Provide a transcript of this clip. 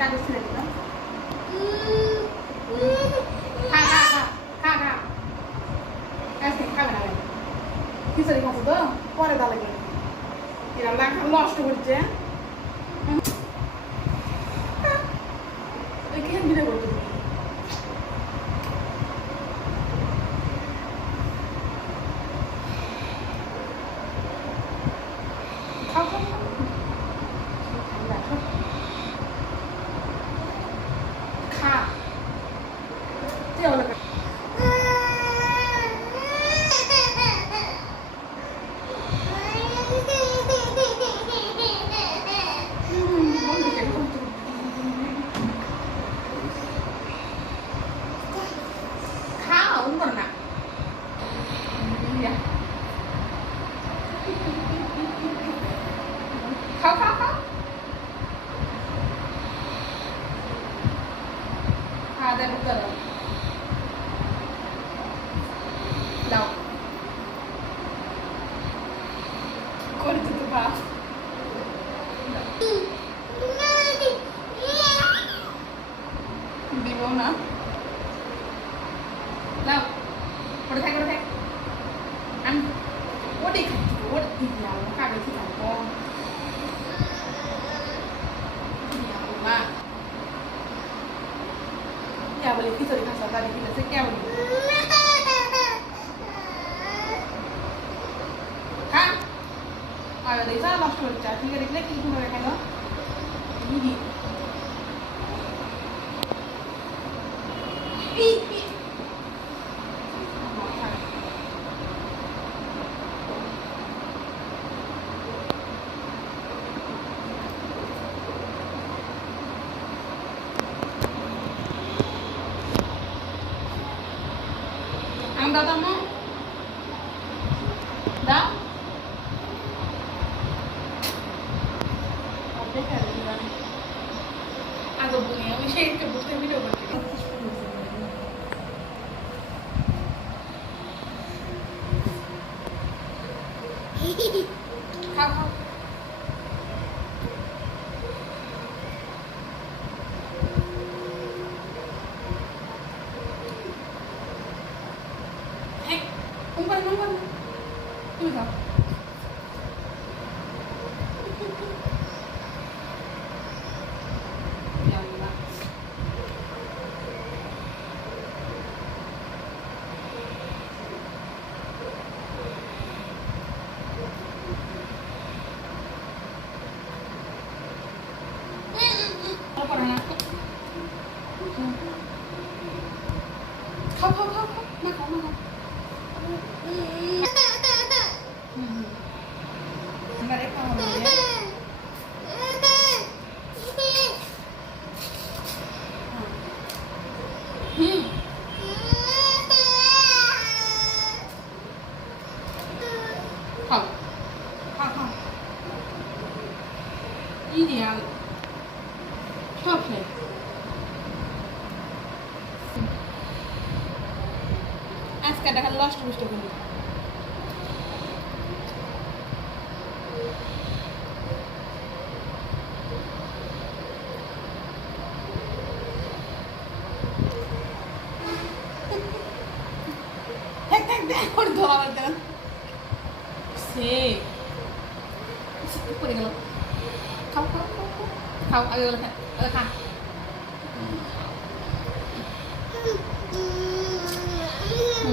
কাগজ ছিঁড়ে দিলাম। খা খা খা খা খা আজকে খাবে না খিচুড়ি খাচ্ছে তো পরে দা লাগে এরা লাগা নষ্ট করছে কেন বিদে করতে খাও খাও খা তেও লাগা খাও খাও খাও খাওয়া দাওয়া করো দাও করে দিতে পার দিব না দাও ওটা থাক আমি ওটাই খাচ্ছি ওটা দিলাম কাগজ দিলাম মা क्या बोले खिचड़ी खा सकता है लेकिन ऐसे क्या बोले हाँ और देखा नष्ट हो जाता ठीक है देखले कि तुम रखेगा ये पी पी দাও দাও দাও আগে বলি আমি সেই একটা বুঝতে ভিডিও করছি খাও খাও Umpan. Tuh kau. Ya Allah. Apa orang aku? Kau. Makan. Mereka mau ya. Kau. Ideal. Chocolate. আজকে দেখা লস্ট বুঝতে করি করে ধরা বলতে সে পড়ে গেল খাও আগে খা